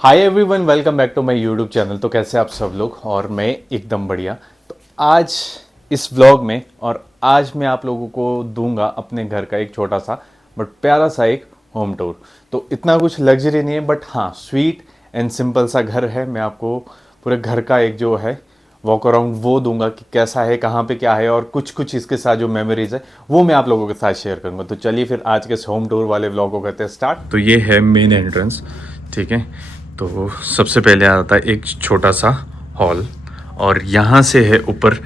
Hi everyone, welcome back to my YouTube channel. तो कैसे आप सब लोग, और मैं एकदम बढ़िया। तो आज इस व्लॉग में और आज मैं आप लोगों को दूंगा अपने घर का एक छोटा सा बट प्यारा सा एक होम टूर। तो इतना कुछ लग्जरी नहीं है, बट हाँ स्वीट एंड सिंपल सा घर है। मैं आपको पूरे घर का एक जो है वॉक अराउंड वो दूंगा कि कैसा है, कहाँ पे क्या है, और कुछ कुछ इसके साथ जो मेमोरीज है वो मैं आप लोगों के साथ शेयर करूंगा। तो चलिए फिर आज के इस होम टूर वाले व्लॉग को करते हैं स्टार्ट। तो ये है मेन एंट्रेंस, ठीक है। तो सबसे पहले आता है एक छोटा सा हॉल, और यहाँ से है ऊपर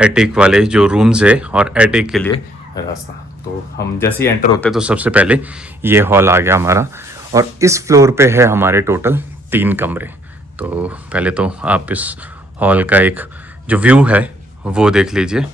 एटिक वाले जो रूम्स है और एटिक के लिए रास्ता। तो हम जैसे ही एंटर होते हैं तो सबसे पहले ये हॉल आ गया हमारा, और इस फ्लोर पे है हमारे टोटल 3 कमरे। तो पहले तो आप इस हॉल का एक जो व्यू है वो देख लीजिए।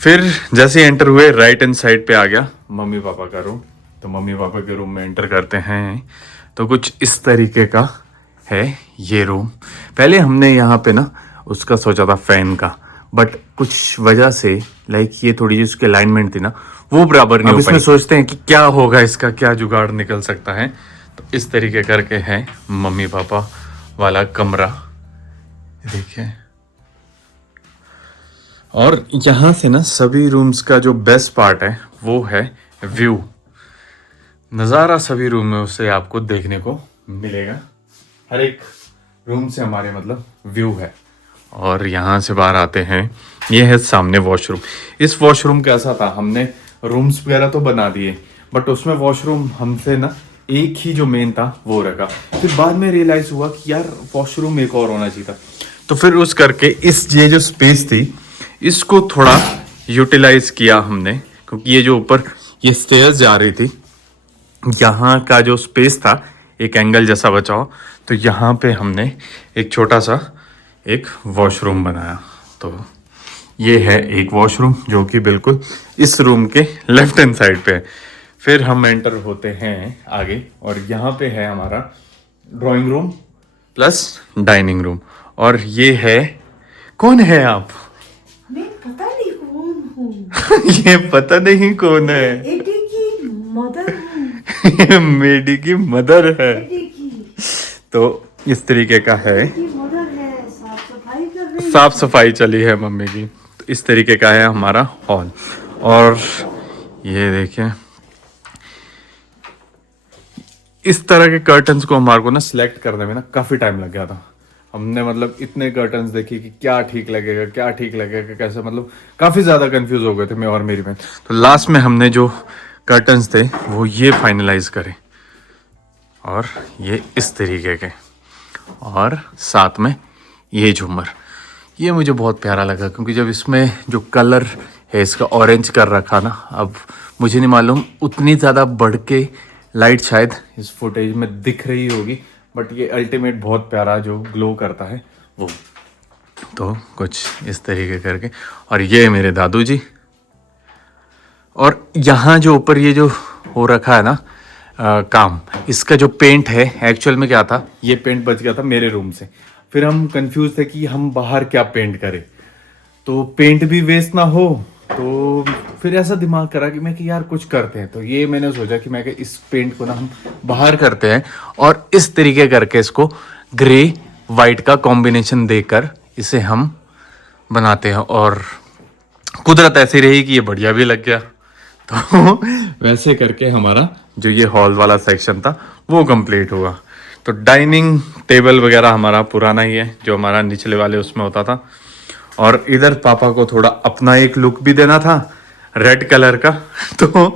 फिर जैसे एंटर हुए राइट हैंड साइड पे आ गया मम्मी पापा का रूम। तो मम्मी पापा के रूम में एंटर करते हैं तो कुछ इस तरीके का है ये रूम। पहले हमने यहाँ पे ना उसका सोचा था फैन का, बट कुछ वजह से लाइक ये थोड़ी उसकी अलाइनमेंट थी ना वो बराबर नहीं हो पाई। इसमें सोचते हैं कि क्या होगा, इसका क्या जुगाड़ निकल सकता है। तो इस तरीके करके है मम्मी पापा वाला कमरा, देखिए। और यहाँ से ना सभी रूम्स का जो बेस्ट पार्ट है वो है व्यू। नज़ारा सभी रूमों से आपको देखने को मिलेगा। हर एक रूम से हमारे मतलब व्यू है। और यहाँ से बाहर आते हैं, ये है सामने वॉशरूम। इस वॉशरूम कैसा था, हमने रूम्स वगैरह तो बना दिए बट उसमें वॉशरूम हमसे ना एक ही जो मेन था वो रखा। फिर बाद में रियलाइज हुआ कि यार वॉशरूम एक और होना चाहिए था। तो फिर उस करके इस ये जो स्पेस थी इसको थोड़ा यूटिलाइज किया हमने, क्योंकि ये जो ऊपर ये स्टेयर्स जा रही थी, यहाँ का जो स्पेस था एक एंगल जैसा बचा हो, तो यहाँ पे हमने एक छोटा सा एक वॉशरूम बनाया। तो ये है एक वॉशरूम जो कि बिल्कुल इस रूम के लेफ्ट हैंड साइड पे है। फिर हम एंटर होते हैं आगे, और यहाँ पे है हमारा drawing room plus dining room. और ये है, कौन है आप? मैं पता नहीं कौन हूँ। ये पता नहीं कौन है। एडी की मदर हूँ। ये मेडी की मदर है। एडी की तो इस तरीके का है, मदर है, साफ सफाई कर रही है। साफ सफाई चली है मम्मी की। तो इस तरीके का है हमारा हॉल। और ये देखिए इस तरह के कर्टन्स को हमारे को ना सिलेक्ट करने में ना काफ़ी टाइम लग गया था। हमने मतलब इतने कर्टन्स देखे कि क्या ठीक लगेगा क्या ठीक लगेगा कैसे, मतलब काफ़ी ज़्यादा कंफ्यूज हो गए थे मैं और मेरी बहन। तो लास्ट में हमने जो कर्टन्स थे वो ये फाइनलाइज करे, और ये इस तरीके के, और साथ में ये झूमर। ये मुझे बहुत प्यारा लगा, क्योंकि जब इसमें जो कलर है इसका ऑरेंज कर रखा ना, अब मुझे नहीं मालूम उतनी ज़्यादा बढ़ के लाइट शायद इस फुटेज में दिख रही होगी, बट ये अल्टीमेट बहुत प्यारा जो ग्लो करता है वो। तो कुछ इस तरीके करके, और ये मेरे दादू जी। और यहाँ जो ऊपर ये जो हो रखा है ना काम, इसका जो पेंट है एक्चुअल में क्या था, ये पेंट बच गया था मेरे रूम से। फिर हम कंफ्यूज थे कि हम बाहर क्या पेंट करें, तो पेंट भी वेस्ट ना हो। तो फिर ऐसा दिमाग करा कि मैं कि यार कुछ करते हैं। तो ये मैंने सोचा कि मैं कि इस पेंट को ना हम बाहर करते हैं, और इस तरीके करके इसको ग्रे वाइट का कॉम्बिनेशन देकर इसे हम बनाते हैं। और कुदरत ऐसी रही कि ये बढ़िया भी लग गया। तो वैसे करके हमारा जो ये हॉल वाला सेक्शन था वो कंप्लीट हुआ। तो डाइनिंग टेबल वगैरह हमारा पुराना ही है जो हमारा निचले वाले उसमें होता था। और इधर पापा को थोड़ा अपना एक लुक भी देना था रेड कलर का। तो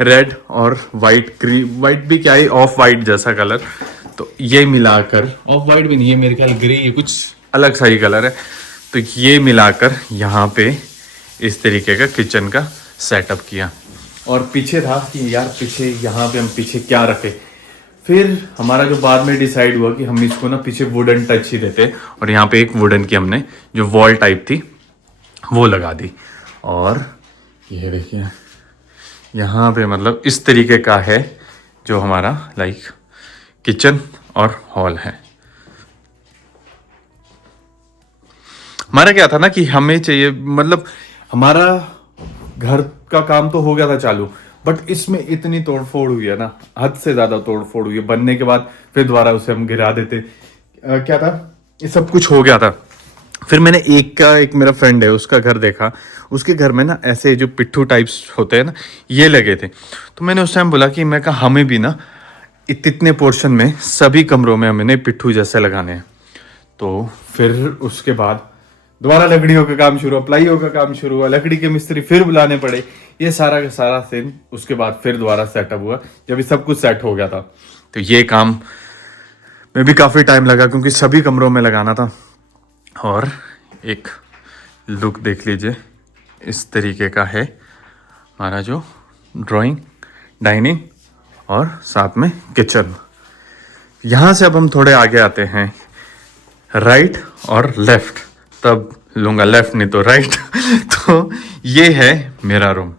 रेड और वाइट, वाइट भी क्या है, ऑफ वाइट जैसा कलर। तो ये मिलाकर, ऑफ वाइट भी नहीं, ये मेरे ख्याल ग्रे, ये कुछ अलग सा ही कलर है। तो ये मिलाकर यहाँ पे इस तरीके का किचन का सेटअप किया। और पीछे था कि यार पीछे यहाँ पे हम पीछे क्या रखें। फिर हमारा जो बाद में डिसाइड हुआ कि हम इसको ना पीछे वुडन टच ही देते, और यहाँ पे एक वुडन की हमने जो वॉल टाइप थी वो लगा दी। और ये देखिए यहाँ पे मतलब इस तरीके का है जो हमारा लाइक किचन और हॉल है। हमारा क्या था ना कि हमें चाहिए, मतलब हमारा घर का काम तो हो गया था चालू, बट इसमें इतनी तोड़फोड़ हुई है ना, हद से ज़्यादा तोड़फोड़ हुई है। बनने के बाद फिर दोबारा उसे हम गिरा देते। क्या था, ये सब कुछ हो गया था। फिर मैंने एक मेरा फ्रेंड है, उसका घर देखा। उसके घर में ना ऐसे जो पिट्ठू टाइप्स होते हैं ना, ये लगे थे। तो मैंने उस टाइम बोला कि मैं कहा हमें भी ना इतने पोर्शन में सभी कमरों में हमें पिट्ठू जैसे लगाने हैं। तो फिर उसके बाद दोबारा लकड़ियों का काम शुरू हुआ, प्लाइयों का काम शुरू हुआ, लकड़ी के मिस्त्री फिर बुलाने पड़े। ये सारा का सारा सीन उसके बाद फिर दोबारा सेटअप हुआ जब ये सब कुछ सेट हो गया था। तो ये काम में भी काफ़ी टाइम लगा क्योंकि सभी कमरों में लगाना था। और एक लुक देख लीजिए, इस तरीके का है हमारा जो ड्राइंग, डाइनिंग और साथ में किचन। यहाँ से अब हम थोड़े आगे आते हैं, राइट और लेफ्ट, तब लूँगा लेफ्ट नहीं तो राइट। तो ये है मेरा रूम।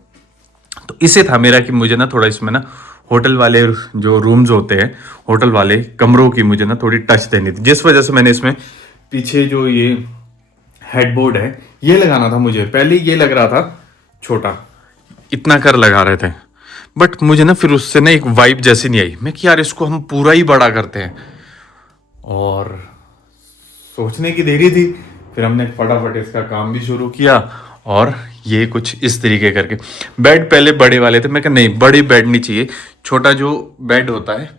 तो इसे था मेरा कि मुझे ना थोड़ा इसमें ना होटल वाले जो रूम्स होते हैं, होटल वाले कमरों की मुझे ना थोड़ी टच देनी थी, जिस वजह से मैंने इसमें पीछे जो ये हेडबोर्ड है ये लगाना था। मुझे पहले ये लग रहा था छोटा, इतना कर लगा रहे थे, बट मुझे ना फिर उससे ना एक वाइब जैसी नहीं आई। मैं कि यार इसको हम पूरा ही बड़ा करते हैं, और सोचने की देरी थी। फिर हमने फटाफट इसका काम भी शुरू किया और ये कुछ इस तरीके करके। बेड पहले बड़े वाले थे, मैं कहा नहीं बड़ी बेड नहीं चाहिए, छोटा जो बेड होता है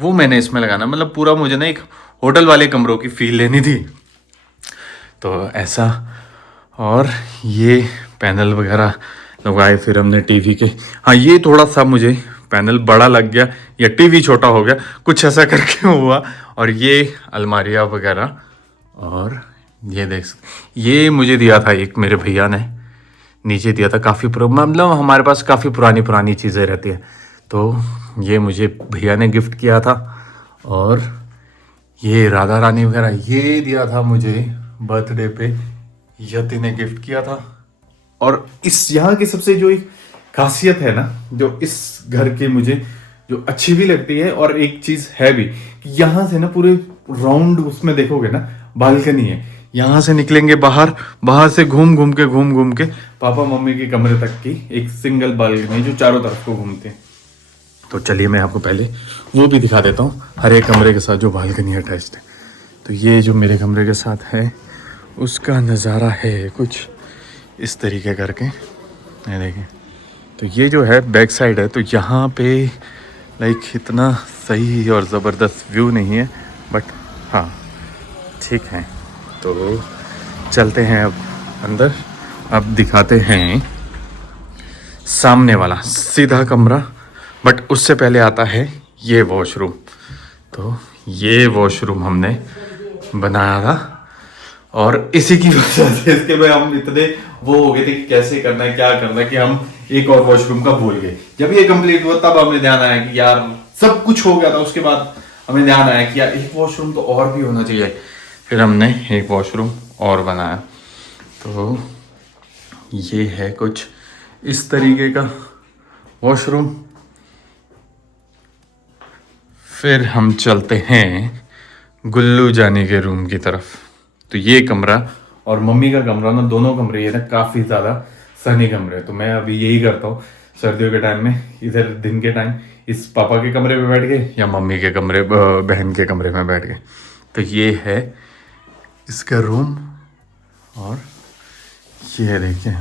वो मैंने इसमें लगाना। मतलब पूरा मुझे ना एक होटल वाले कमरों की फील लेनी थी, तो ऐसा। और ये पैनल वगैरह लगवाए फिर हमने टीवी के। हाँ, ये थोड़ा सा मुझे पैनल बड़ा लग गया या टीवी छोटा हो गया, कुछ ऐसा करके हुआ। और ये अलमारियाँ वगैरह, और ये देख सकते, ये मुझे दिया था एक मेरे भैया ने, नीचे दिया था। काफ़ी मतलब हमारे पास काफ़ी पुरानी पुरानी चीज़ें रहती हैं, तो ये मुझे भैया ने गिफ्ट किया था। और ये राधा रानी वगैरह ये दिया था मुझे बर्थडे पे, यति ने गिफ्ट किया था। और इस यहाँ की सबसे जो एक खासियत है ना, जो इस घर के मुझे जो अच्छी भी लगती है, और एक चीज़ है भी कि यहाँ से ना पूरे राउंड उसमें देखोगे ना बालकनी है। यहाँ से निकलेंगे बाहर, बाहर से घूम घूम के पापा मम्मी के कमरे तक की एक सिंगल बालकनी जो चारों तरफ को घूमते हैं। तो चलिए मैं आपको पहले वो भी दिखा देता हूँ, हर एक कमरे के साथ जो बालकनी अटैच्ड है। तो ये जो मेरे कमरे के साथ है उसका नज़ारा है कुछ इस तरीके करके, ये देखिए। तो ये जो है बैक साइड है, तो यहाँ पे लाइक इतना सही और ज़बरदस्त व्यू नहीं है, बट हाँ ठीक है। तो चलते हैं अब अंदर, अब दिखाते हैं सामने वाला सीधा कमरा। बट उससे पहले आता है ये वॉशरूम। तो ये वॉशरूम हमने बनाया था, और इसी की वजह से इसके में हम इतने वो हो गए थे कि कैसे करना है क्या करना है, कि हम एक और वॉशरूम का भूल गए। जब ये कंप्लीट हुआ तब हमें ध्यान आया कि यार सब कुछ हो गया था, उसके बाद हमें ध्यान आया कि यार एक वॉशरूम तो और भी होना चाहिए। फिर हमने एक वॉशरूम और बनाया। तो ये है कुछ इस तरीके का वॉशरूम। फिर हम चलते हैं गुल्लू जानी के रूम की तरफ। तो ये कमरा और मम्मी का कमरा ना, दोनों कमरे ये ना काफ़ी ज़्यादा सनी कमरे। तो मैं अभी यही करता हूँ सर्दियों के टाइम में, इधर दिन के टाइम इस पापा के कमरे में बैठ गए या मम्मी के कमरे बहन के कमरे में बैठ गए। तो ये है इसका रूम, और ये देखिए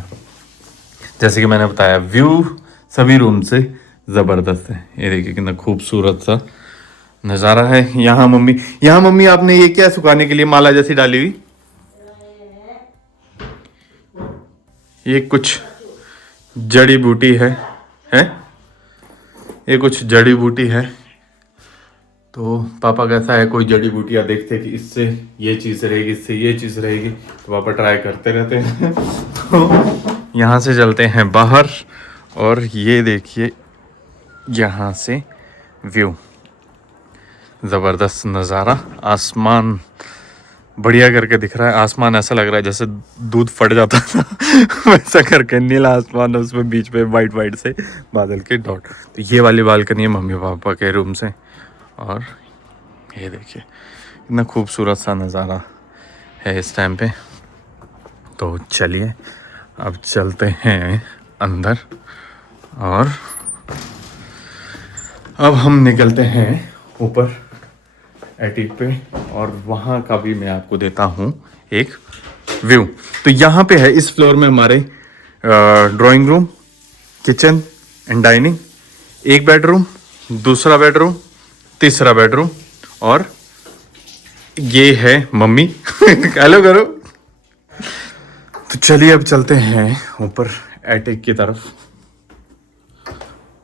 जैसे कि मैंने बताया व्यू सभी रूम से ज़बरदस्त है। ये देखिए कितना खूबसूरत सा नज़ारा है। यहाँ मम्मी आपने ये क्या सुखाने के लिए माला जैसी डाली हुई, ये कुछ जड़ी बूटी है ये कुछ जड़ी बूटी है। तो पापा कैसा है, कोई जड़ी बूटियाँ देखते कि इससे ये चीज़ रहेगी, इससे ये चीज़ रहेगी, तो पापा ट्राई करते रहते हैं। तो यहाँ से चलते हैं बाहर, और ये देखिए यहाँ से व्यू, ज़बरदस्त नज़ारा। आसमान बढ़िया करके दिख रहा है। आसमान ऐसा लग रहा है जैसे दूध फट जाता था वैसा करके नीला आसमान, उसमें बीच में वाइट से बादल के डॉट। तो ये वाली बालकनी है मम्मी पापा के रूम से, और ये देखिए इतना खूबसूरत सा नज़ारा है इस टाइम पे। तो चलिए अब चलते हैं अंदर और अब हम निकलते हैं ऊपर एटिक पे और वहाँ का भी मैं आपको देता हूँ एक व्यू। तो यहाँ पे है इस फ्लोर में हमारे drawing room, kitchen and dining, एक बेडरूम, दूसरा बेडरूम, तीसरा बेडरूम और ये है मम्मी। हेलो करो। तो चलिए अब चलते हैं ऊपर एटिक की तरफ।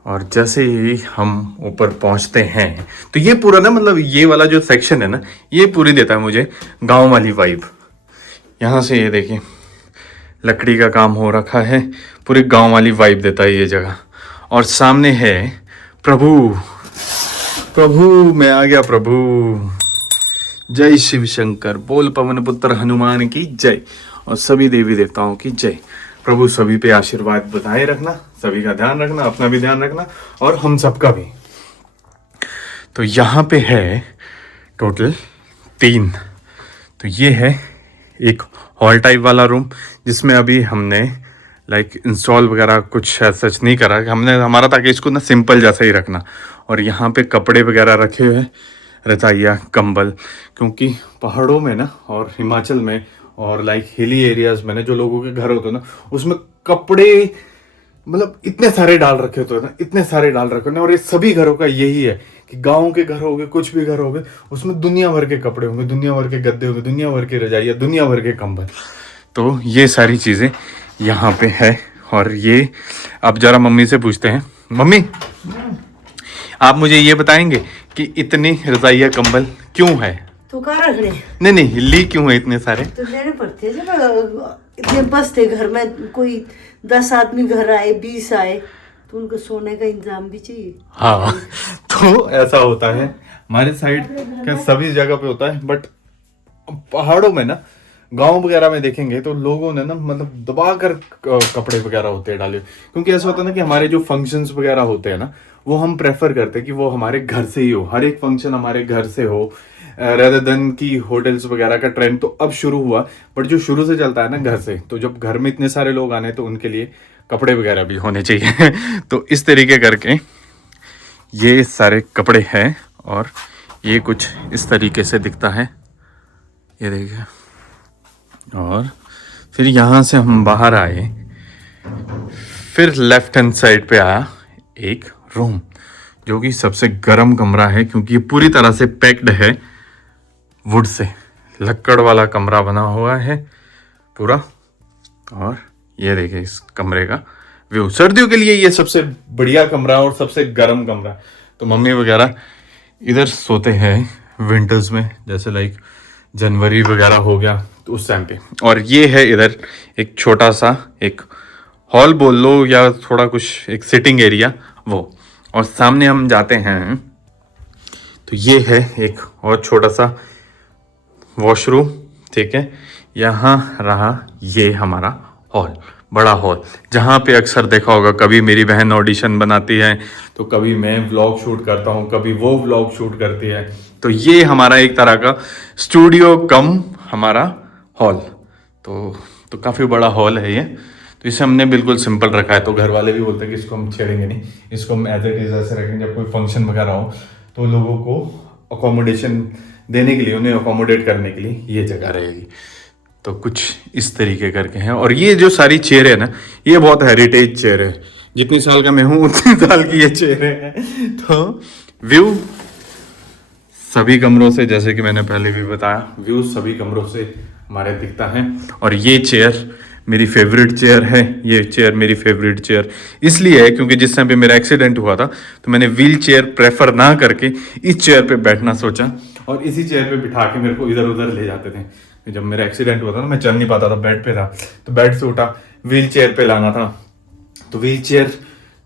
और जैसे ही हम ऊपर पहुंचते हैं तो ये पूरा ना मतलब ये वाला जो सेक्शन है ना ये पूरी देता है मुझे गांव वाली वाइब। यहाँ से ये देखिए लकड़ी का काम हो रखा है, पूरी गांव वाली वाइब देता है ये जगह। और सामने है प्रभु, प्रभु मैं आ गया प्रभु। जय शिव शंकर, बोल पवन पुत्र हनुमान की जय और सभी देवी देवताओं की जय। प्रभु सभी पे आशीर्वाद बनाए रखना, सभी का ध्यान रखना, अपना भी ध्यान रखना और हम सबका भी। तो यहाँ पे है टोटल 3। तो ये है एक हॉल टाइप वाला रूम जिसमें अभी हमने लाइक इंस्टॉल वगैरह कुछ सच नहीं करा। हमने हमारा था कि इसको ना सिंपल जैसा ही रखना। और यहाँ पे कपड़े वगैरह रखे हुए हैं, रजाइया, कंबल, क्योंकि पहाड़ों में ना और हिमाचल में और लाइक हिली एरियाज में ना जो लोगों के घर होते हैं ना उसमें कपड़े मतलब इतने सारे डाल रखे होते हैं ना, इतने सारे डाल रखे हैं। और ये सभी घरों का यही है कि गाँव के घर हो गए, कुछ भी घर हो गए, उसमें दुनिया भर के कपड़े होंगे, दुनिया भर के गद्दे होंगे, दुनिया भर के रजाइया, दुनिया भर के कंबल। तो ये सारी चीज़ें यहाँ पे है। और ये अब जरा मम्मी से पूछते हैं। मम्मी आप मुझे ये बताएंगे कि इतनी रजाइया कंबल क्यों है? तो कहाँ रखने? नहीं हिली क्यों है इतने सारे? तो लेने पड़ते जब इतने बसते घर में, कोई 10 आदमी घर आए, 20 आए तो उनको सोने का इंतजाम भी चाहिए। हाँ तो ऐसा होता है हमारे साइड का सभी जगह पे होता है। बट पहाड़ों में ना गांव वगैरह में देखेंगे तो लोगों ने ना मतलब दबा कर कपड़े वगैरह होते हैं डाले, क्योंकि ऐसा होता है ना कि हमारे जो फंक्शंस वगैरह होते हैं ना वो हम प्रेफर करते हैं कि वो हमारे घर से ही हो, हर एक फंक्शन हमारे घर से हो रेदर देन की होटल्स वगैरह का ट्रेंड तो अब शुरू हुआ, बट जो शुरू से चलता है ना घर से। तो जब घर में इतने सारे लोग आने तो उनके लिए कपड़े वगैरह भी होने चाहिए। तो इस तरीके करके ये सारे कपड़े हैं और ये कुछ इस तरीके से दिखता है, ये देखिए। और फिर यहाँ से हम बाहर आए, फिर लेफ्ट हैंड साइड पे आया एक रूम जो कि सबसे गर्म कमरा है, क्योंकि ये पूरी तरह से पैक्ड है वुड से, लक्कड़ वाला कमरा बना हुआ है पूरा। और ये देखिए इस कमरे का व्यू, सर्दियों के लिए ये सबसे बढ़िया कमरा और सबसे गर्म कमरा। तो मम्मी वगैरह इधर सोते हैं विंटर्स में, जैसे लाइक जनवरी वगैरह हो गया तो उस टाइम पे। और ये है इधर एक छोटा सा एक हॉल बोल लो या थोड़ा कुछ एक सिटिंग एरिया वो। और सामने हम जाते हैं तो ये है एक और छोटा सा वॉशरूम, ठीक है। यहाँ रहा ये हमारा हॉल, बड़ा हॉल, जहाँ पे अक्सर देखा होगा कभी मेरी बहन ऑडिशन बनाती है तो कभी मैं व्लॉग शूट करता हूँ, कभी वो व्लॉग शूट करती है। तो ये हमारा एक तरह का स्टूडियो कम हमारा हॉल। तो काफ़ी बड़ा हॉल है ये। तो इसे हमने बिल्कुल सिंपल रखा है, तो घर वाले भी बोलते हैं कि इसको हम छेड़ेंगे नहीं, इसको हम एज इट इज ऐसे रखेंगे। जब कोई फंक्शन वगैरह हो तो लोगों को अकोमोडेशन देने के लिए, उन्हें अकोमोडेट करने के लिए ये जगह रहेगी। तो कुछ इस तरीके करके हैं। और ये जो सारी चेयर है ना ये बहुत हेरिटेज चेयर है, जितनी साल का मैं हूँ उतनी साल की ये चेयर है। तो व्यू सभी कमरों से, जैसे कि मैंने पहले भी बताया, व्यू सभी कमरों से हमारे दिखता है। और ये चेयर मेरी फेवरेट चेयर है। ये चेयर मेरी फेवरेट चेयर इसलिए है क्योंकि जिस टाइम पे मेरा एक्सीडेंट हुआ था तो मैंने व्हील चेयर प्रेफर ना करके इस चेयर पे बैठना सोचा और इसी चेयर पे बिठा के मेरे को इधर उधर ले जाते थे। जब मेरा एक्सीडेंट हुआ था ना मैं चल नहीं पाता था, बेड पे था, तो बेड से उठा व्हील चेयर पे लाना था। तो व्हील चेयर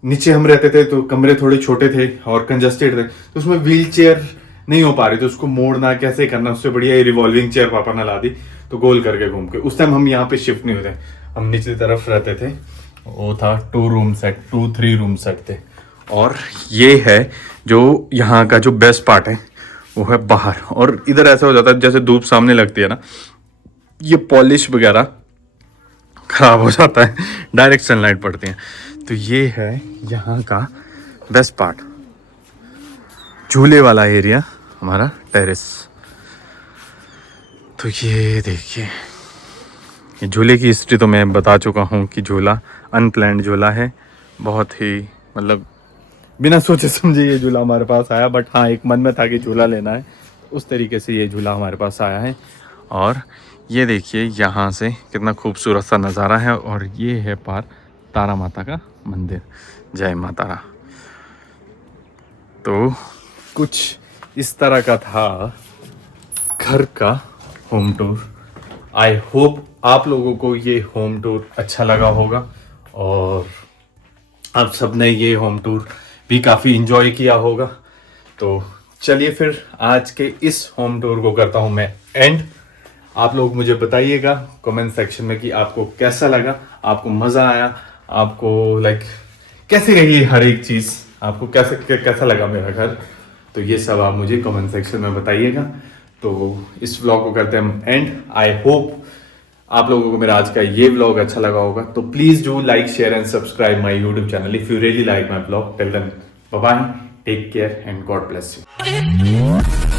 नीचे हम रहते थे तो कमरे थोड़े छोटे थे और कंजस्टेड थे, तो उसमें व्हील चेयर नहीं हो पा रही, तो उसको मोड़ना कैसे करना, उससे बढ़िया ये रिवॉल्विंग चेयर पापा ने ला दी, तो गोल करके घूम के। उस टाइम हम यहाँ पे शिफ्ट नहीं हुए थे, हम नीचे तरफ रहते थे। वो था 2-3 रूम सेट थे। और ये है जो यहाँ का जो बेस्ट पार्ट है वो है बाहर। और इधर ऐसा हो जाता है जैसे धूप सामने लगती है ना, ये पॉलिश वगैरह खराब हो जाता है, डायरेक्ट सनलाइट पड़ती है। तो ये है यहाँ का बेस्ट पार्ट। झूले वाला एरिया, हमारा टेरेस। तो ये देखिए, ये झूले की हिस्ट्री तो मैं बता चुका हूँ कि झूला अनप्लैंड झूला है, बहुत ही मतलब बिना सोचे समझे ये झूला हमारे पास आया। बट हाँ, एक मन में था कि झूला लेना है, उस तरीके से ये झूला हमारे पास आया है। और ये देखिए यहाँ से कितना खूबसूरत सा नज़ारा है। और ये है पार तारा माता का मंदिर। जय माता रा। तो कुछ इस तरह का था घर का होम टूर। आई होप आप लोगों को ये होम टूर अच्छा लगा होगा और आप सब ने ये होम टूर भी काफ़ी इंजॉय किया होगा। तो चलिए फिर आज के इस होम टूर को करता हूँ मैं एंड। आप लोग मुझे बताइएगा कमेंट सेक्शन में कि आपको कैसा लगा, आपको मज़ा आया, आपको लाइक कैसी रही हर एक चीज़, आपको कैसा लगा मेरा घर। तो ये सब आप मुझे कमेंट सेक्शन में बताइएगा। तो इस व्लॉग को करते हैं हम एंड। आई होप आप लोगों को मेरा आज का ये व्लॉग अच्छा लगा होगा। तो please do like, share and subscribe my YouTube channel if you really like my vlog. Till then bye bye, take care and God bless you.